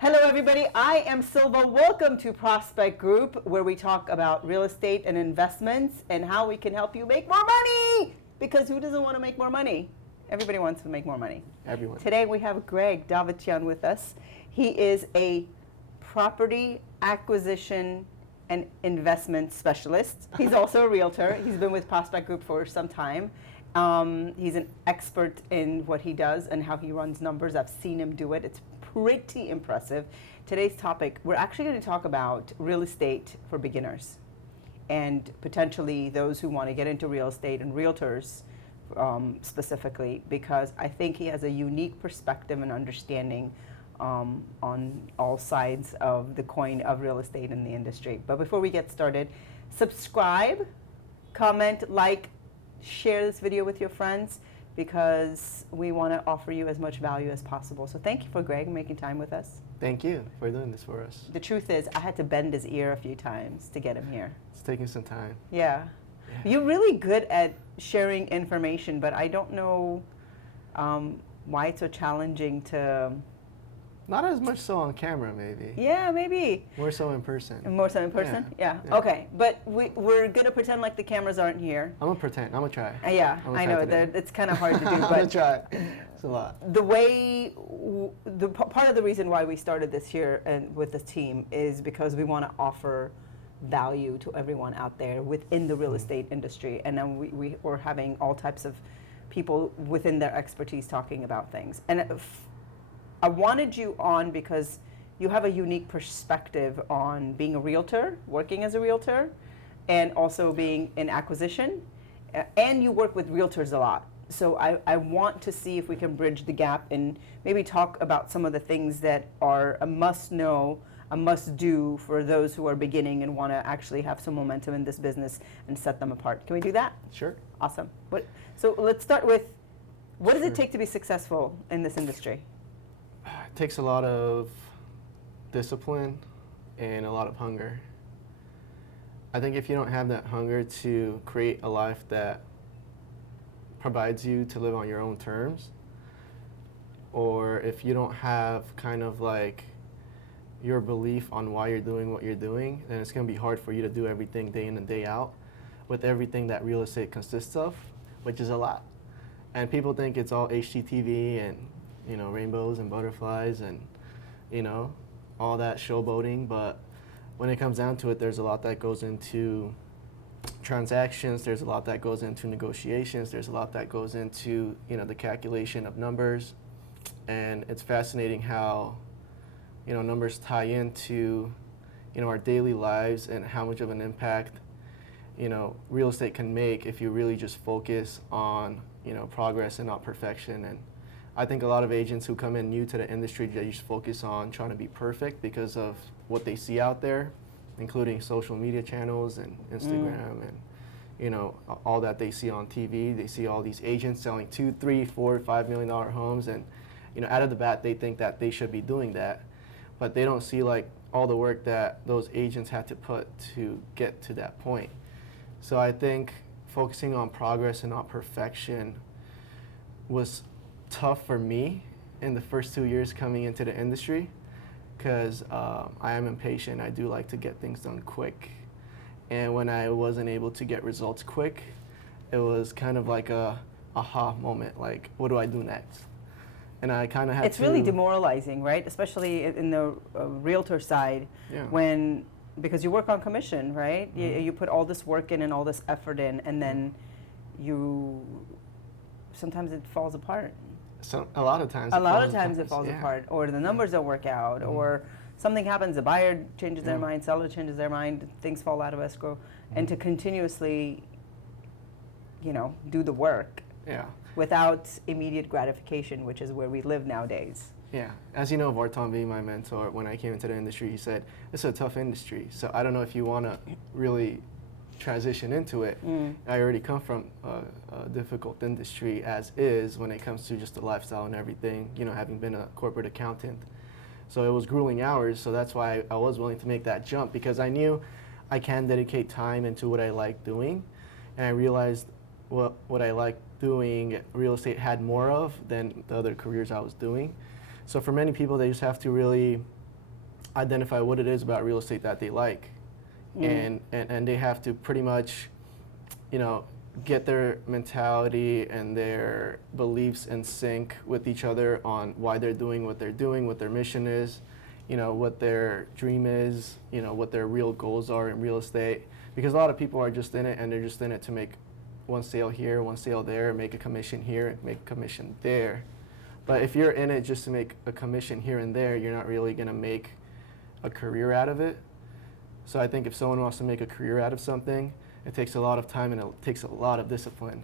Hello, everybody. I am Silva. Welcome to Prospect Group, where we talk about real estate and investments and how we can help you make more money. Because who doesn't want to make more money? Everybody wants to make more money. Everyone. Today we have Greg Davtyan with us. He is a property acquisition and investment specialist. He's also a realtor. He's been with Prospect Group for some time. He's an expert in what he does and how he runs numbers. I've seen him do it. It's pretty impressive. Today's topic, we're actually going to talk about real estate for beginners and potentially those who want to get into real estate and realtors specifically, because I think he has a unique perspective and understanding on all sides of the coin of real estate in the industry. But before we get started, subscribe, comment, like, share this video with your friends, because we want to offer you as much value as possible. So thank you for Greg making time with us. Thank you for doing this for us. The truth is, I had to bend his ear a few times to get him here. It's taking some time. Yeah. You're really good at sharing information, but I don't know why it's so challenging to... Not as much so on camera, maybe. Yeah, maybe. More so in person. More so in person? Yeah. Okay. But we're going to pretend like the cameras aren't here. I'm going to pretend. I'm going to try. Yeah, I know. It's kind of hard to do. I'm but going to try. It's a lot. The way, part of the reason why we started this here and with the team is because we want to offer value to everyone out there within the real estate industry. And then we're having all types of people within their expertise talking about things. And I wanted you on because you have a unique perspective on being a realtor, working as a realtor, and also being in acquisition, and you work with realtors a lot. So I want to see if we can bridge the gap and maybe talk about some of the things that are a must know, a must do for those who are beginning and want to actually have some momentum in this business and set them apart. Can we do that? Sure. Awesome. So let's start with, what does it take to be successful in this industry? It takes a lot of discipline and a lot of hunger. I think if you don't have that hunger to create a life that provides you to live on your own terms, or if you don't have kind of like your belief on why you're doing what you're doing, then it's going to be hard for you to do everything day in and day out with everything that real estate consists of, which is a lot. And people think it's all HGTV and rainbows and butterflies and, all that showboating. But when it comes down to it, there's a lot that goes into transactions. There's a lot that goes into negotiations. There's a lot that goes into, the calculation of numbers. And it's fascinating how, numbers tie into, our daily lives and how much of an impact, real estate can make if you really just focus on, progress and not perfection. And I think a lot of agents who come in new to the industry, they just focus on trying to be perfect because of what they see out there, including social media channels and Instagram and, all that they see on TV. They see all these agents selling $2, $3, $4, $5 million homes, and, out of the bat, they think that they should be doing that, but they don't see like all the work that those agents had to put to get to that point. So I think focusing on progress and not perfection was tough for me in the first 2 years coming into the industry, because I am impatient. I do like to get things done quick, and when I wasn't able to get results quick, it was kind of like a aha moment, like, what do I do next? And I kind of had It's really demoralizing, right? Especially in the realtor side, because you work on commission, right? Mm-hmm. You put all this work in and all this effort in, and then sometimes it falls apart. So a lot of times it falls apart, or the numbers don't work out, or something happens, the buyer changes their mind, seller changes their mind, things fall out of escrow, and to continuously, do the work without immediate gratification, which is where we live nowadays. Yeah, as you know, Vartan being my mentor, when I came into the industry, he said, it's a tough industry, so I don't know if you want to really transition into it. I already come from a difficult industry as is when it comes to just the lifestyle and everything, having been a corporate accountant. So it was grueling hours, so that's why I was willing to make that jump, because I knew I can dedicate time into what I like doing, and I realized what I like doing, real estate had more of than the other careers I was doing. So for many people, they just have to really identify what it is about real estate that they like. And they have to pretty much, you know, get their mentality and their beliefs in sync with each other on why they're doing, what their mission is, you know, what their dream is, you know, what their real goals are in real estate. Because a lot of people are just in it, and they're just in it to make one sale here, one sale there, make a commission here, make a commission there. But if you're in it just to make a commission here and there, you're not really gonna make a career out of it. So I think if someone wants to make a career out of something, it takes a lot of time and it takes a lot of discipline.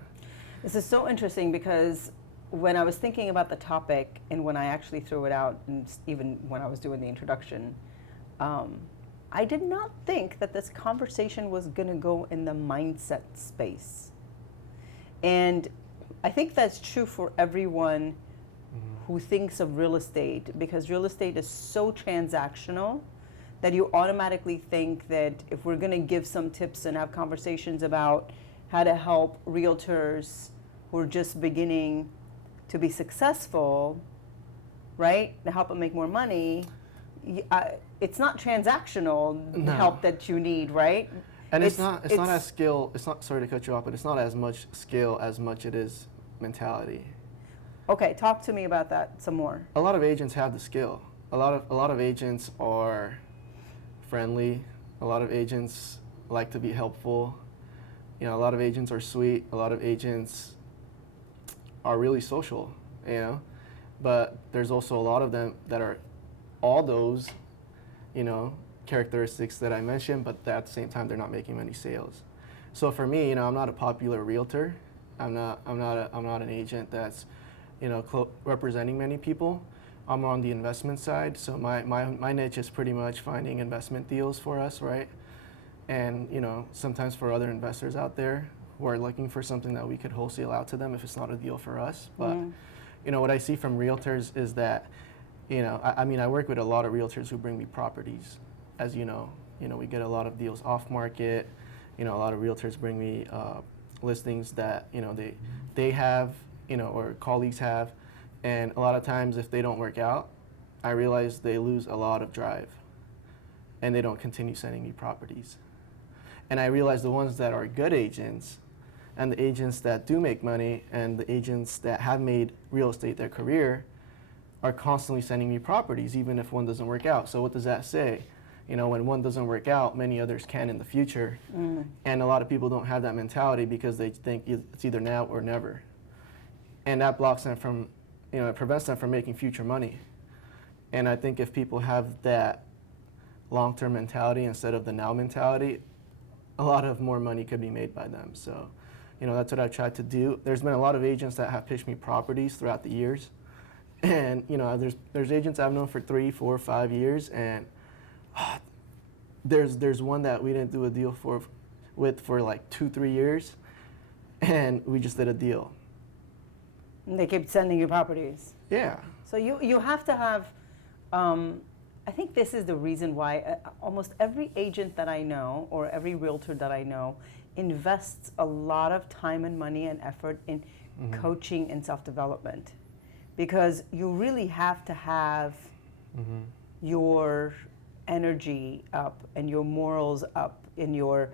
This is so interesting because when I was thinking about the topic and when I actually threw it out, and even when I was doing the introduction, I did not think that this conversation was going to go in the mindset space. And I think that's true for everyone who thinks of real estate, because real estate is so transactional that you automatically think that if we're going to give some tips and have conversations about how to help realtors who are just beginning to be successful, right, to help them make more money, it's not transactional help that you need, right? And it's not as skill. It's not, sorry to cut you off, but it's not as much skill as much it is mentality. Okay, talk to me about that some more. A lot of agents have the skill. A lot of agents are friendly. A lot of agents like to be helpful. You know, a lot of agents are sweet. A lot of agents are really social, you know. But there's also a lot of them that are all those, you know, characteristics that I mentioned, but at the same time they're not making many sales. So for me, you know, I'm not a popular realtor. I'm not an agent that's, you know, representing many people. I'm on the investment side, so my niche is pretty much finding investment deals for us, right? And, you know, sometimes for other investors out there who are looking for something that we could wholesale out to them if it's not a deal for us. But, you know, what I see from realtors is that, you know, I mean, I work with a lot of realtors who bring me properties. As you know, we get a lot of deals off market. You know, a lot of realtors bring me listings that, you know, they have, you know, or colleagues have. And a lot of times if they don't work out, I realize they lose a lot of drive and they don't continue sending me properties. And I realize the ones that are good agents and the agents that do make money and the agents that have made real estate their career are constantly sending me properties, even if one doesn't work out. So what does that say? You know, when one doesn't work out, many others can in the future. And a lot of people don't have that mentality because they think it's either now or never. And that blocks them from, you know, it prevents them from making future money. And I think if people have that long-term mentality instead of the now mentality, a lot of more money could be made by them. So, you know, that's what I've tried to do. There's been a lot of agents that have pitched me properties throughout the years. And, you know, there's agents I've known for 3, 4, 5 years, and there's one that we didn't do a deal with for like 2, 3 years, and we just did a deal. And they keep sending you properties. Yeah. So you have to have, I think this is the reason why almost every agent that I know or every realtor that I know invests a lot of time and money and effort in coaching and self-development, because you really have to have your energy up and your morals up and your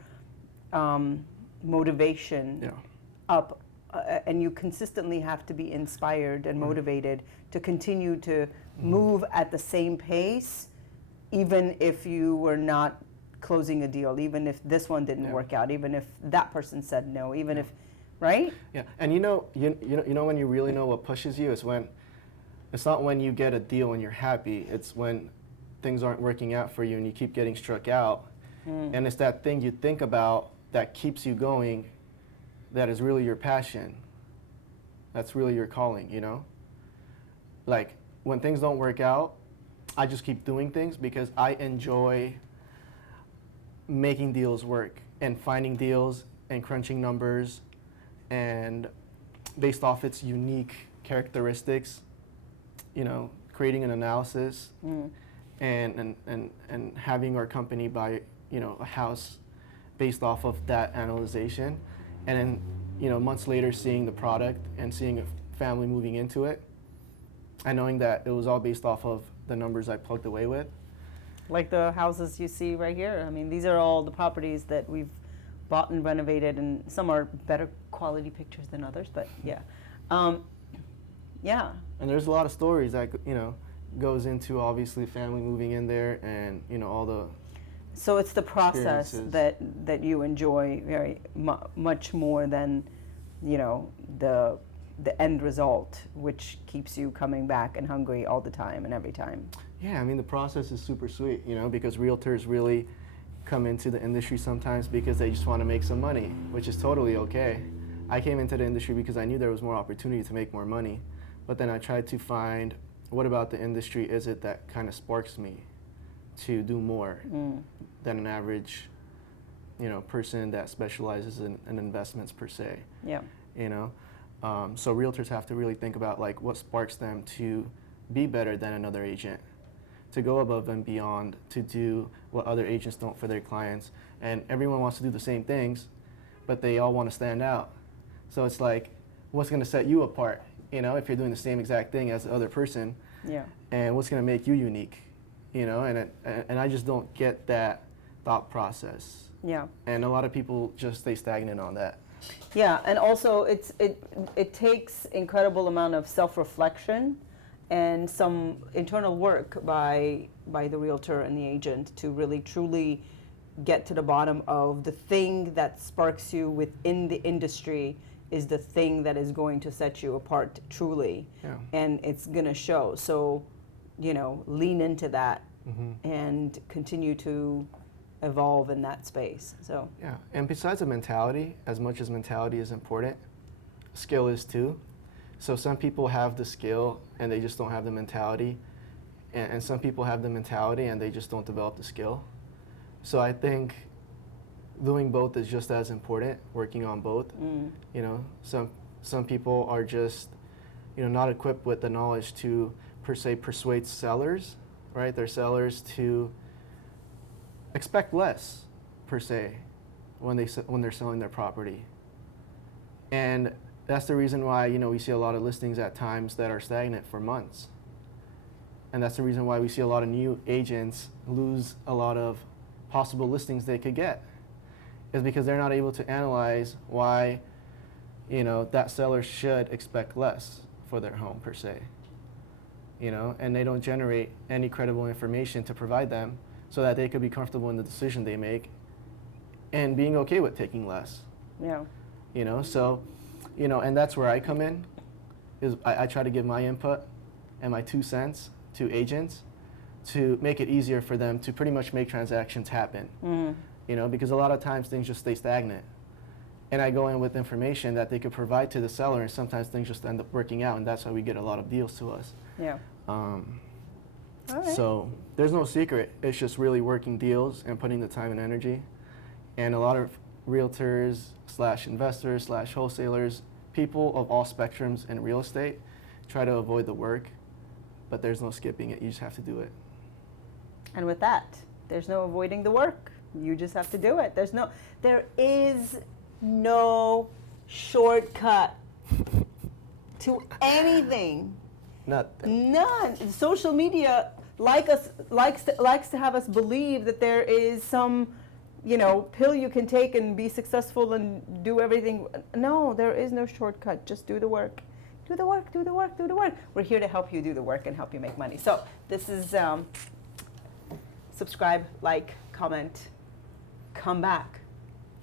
motivation up, and you consistently have to be inspired and motivated to continue to move at the same pace, even if you were not closing a deal, even if this one didn't work out, even if that person said no, even if, right? Yeah, and you know when you really know what pushes you is when, it's not when you get a deal and you're happy, it's when things aren't working out for you and you keep getting struck out. And it's that thing you think about that keeps you going, that is really your passion. That's really your calling, you know? Like, when things don't work out, I just keep doing things because I enjoy making deals work and finding deals and crunching numbers, and based off its unique characteristics, you know, creating an analysis and having our company buy, you know, a house based off of that analyzation, and then, you know, months later seeing the product and seeing a family moving into it and knowing that it was all based off of the numbers I plugged away with. like the houses you see right here. I mean, these are all the properties that we've bought and renovated, and some are better quality pictures than others, but yeah. Yeah. And there's a lot of stories that, goes into obviously family moving in there and, all the. So it's the process experiences. that you enjoy very much more than, the end result, which keeps you coming back and hungry all the time and every time. Yeah, I mean, the process is super sweet, because realtors really come into the industry sometimes because they just want to make some money, which is totally okay. I came into the industry because I knew there was more opportunity to make more money, but then I tried to find what about the industry is it that kind of sparks me to do more than an average, person that specializes in investments per se. Yeah. So realtors have to really think about like what sparks them to be better than another agent, to go above and beyond, to do what other agents don't for their clients. And everyone wants to do the same things, but they all want to stand out. So it's like, what's going to set you apart, if you're doing the same exact thing as the other person? Yeah. And what's going to make you unique, and I just don't get that thought process. Yeah. And a lot of people just stay stagnant on that. Yeah, and also it takes incredible amount of self-reflection and some internal work by the realtor and the agent to really truly get to the bottom of the thing that sparks you within the industry is the thing that is going to set you apart truly. Yeah. And it's going to show. So, lean into that and continue to evolve in that space. So Yeah, and besides the mentality, as much as mentality is important, skill is too. So some people have the skill and they just don't have the mentality, and some people have the mentality and they just don't develop the skill. So I think doing both is just as important, working on both. Some people are just not equipped with the knowledge to per se persuade sellers, right? They're sellers to expect less per se when they're selling their property. And that's the reason why we see a lot of listings at times that are stagnant for months. And that's the reason why we see a lot of new agents lose a lot of possible listings they could get, is because they're not able to analyze why that seller should expect less for their home per se, and they don't generate any credible information to provide them so that they could be comfortable in the decision they make and being okay with taking less. yeah. So and that's where I come in, is I try to give my input and my 2 cents to agents to make it easier for them to pretty much make transactions happen. Because a lot of times things just stay stagnant. And I go in with information that they could provide to the seller, and sometimes things just end up working out, and that's why we get a lot of deals to us. Yeah. All right. So there's no secret. It's just really working deals and putting the time and energy. And a lot of realtors / investors / wholesalers, people of all spectrums in real estate, try to avoid the work, but there's no skipping it. You just have to do it. And with that, there's no avoiding the work. You just have to do it. There is no shortcut to anything. Nothing. None. Social media likes to have us believe that there is some, pill you can take and be successful and do everything. No, there is no shortcut. Just do the work. Do the work, do the work, do the work. We're here to help you do the work and help you make money. So this is subscribe, like, comment, come back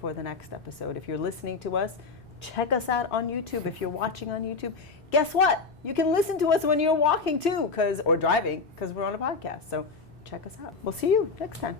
for the next episode. If you're listening to us, check us out on YouTube. If you're watching on YouTube, guess what? You can listen to us when you're walking too, or driving, because we're on a podcast. So check us out. We'll see you next time.